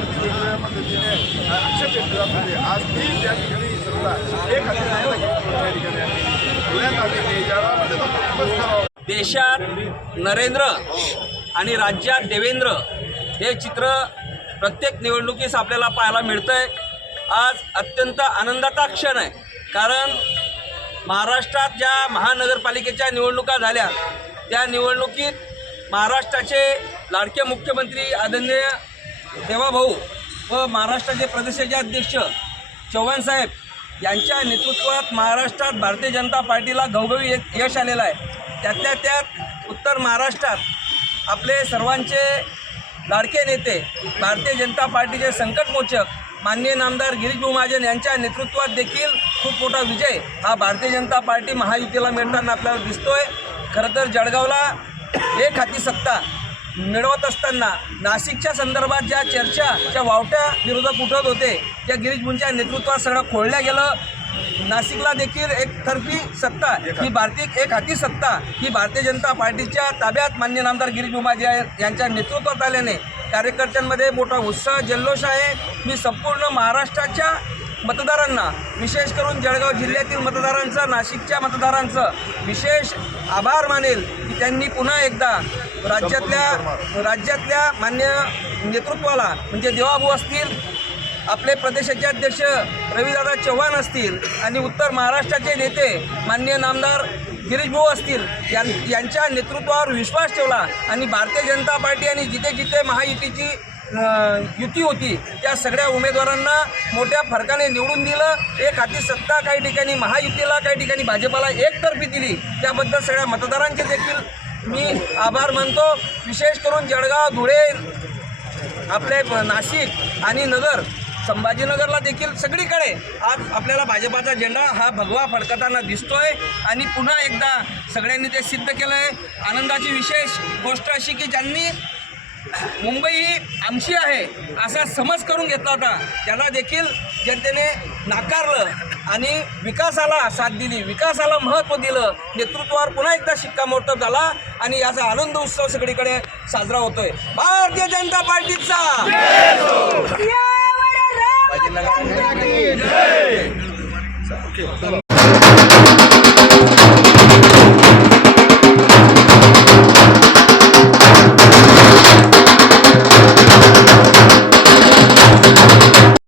प्रश्नावरती वेगवेगळ्या पद्धतीने आक्षेप घेतले जात होते. आज ती त्या ठिकाणी सत्ता एक हाती त्या ठिकाणी धुळ्यात आलेली ज्यामध्ये नमस्कार. देशात नरेंद्र आणि राज्यात देवेंद्र हे चित्र प्रत्येक निवडणुकीस आपल्याला पाहायला मिळतं आहे. आज अत्यंत आनंदाचा क्षण आहे, कारण महाराष्ट्रात ज्या महानगरपालिकेच्या निवडणुका झाल्या त्या निवडणुकीत महाराष्ट्राचे लाडके मुख्यमंत्री आदरणीय देवाभाऊ व महाराष्ट्राचे प्रदेशाचे अध्यक्ष चव्हाण साहेब यांच्या नेतृत्वात महाराष्ट्रात भारतीय जनता पार्टीला घवघवी यश आलेलं आहे. त्यातल्या त्यात उत्तर महाराष्ट्रात आपले सर्वांचे लाडके नेते भारतीय जनता पार्टीचे संकटमोचक माननीय नामदार गिरीश महाजन यांच्या नेतृत्वात देखील खूप मोठा विजय हा भारतीय जनता पार्टी महायुतीला मिळताना आपल्याला दिसतोय. खरं तर जळगावला एक हाती सत्ता मिळवत असताना नाशिकच्या संदर्भात ज्या चर्चा वावट्या विरोधक उठत होते त्या गिरीश भाऊंच्या नेतृत्वात सगळं खोळल्या गेलं. नाशिकला देखील एकतर्फी सत्ता ही एक हाती सत्ता ही भारतीय जनता पार्टीच्या ताब्यात माननीय नामदार गिरीश महाजन यांच्या नेतृत्वात आल्याने कार्यकर्त्यांमध्ये मोठा उत्साह जल्लोष आहे. मी संपूर्ण महाराष्ट्राच्या मतदारांना, विशेष करून जळगाव जिल्ह्यातील मतदारांचं, नाशिकच्या मतदारांचं विशेष आभार मानेल की त्यांनी पुन्हा एकदा राज्यातल्या मान्य नेतृत्वाला म्हणजे देवाभाऊ असतील, आपले प्रदेशाचे अध्यक्ष रविदादा चव्हाण असतील आणि उत्तर महाराष्ट्राचे नेते माननीय नामदार गिरीश भाऊ असतील यांच्या नेतृत्वावर विश्वास ठेवला आणि भारतीय जनता पार्टी आणि जिथे जिथे महायुतीची युती होती त्या सगळ्या उमेदवारांना मोठ्या फरकाने निवडून दिलं. एक हाती सत्ता काही ठिकाणी महायुतीला, काही ठिकाणी भाजपाला एकतर्फी दिली. त्याबद्दल सगळ्या मतदारांचे देखील मी आभार मानतो. विशेष करून जळगाव, धुळे, आपले नाशिक आणि नगर, संभाजीनगरला देखील सगळीकडे आज आपल्याला भाजपाचा झेंडा हा भगवा फडकताना दिसतोय आणि पुन्हा एकदा सगळ्यांनी ते सिद्ध केलं आहे. आनंदाची विशेष गोष्ट अशी की ज्यांनी मुंबई ही आमची आहे असा समज करून घेतला होता त्याला देखील जनतेने नाकारलं आणि विकासाला साथ दिली, विकासाला महत्त्व दिलं, नेतृत्वावर पुन्हा एकदा शिक्कामोर्तब झाला आणि याचा आनंद उत्सव सगळीकडे साजरा होतोय. भारतीय जनता पार्टीचा ओके.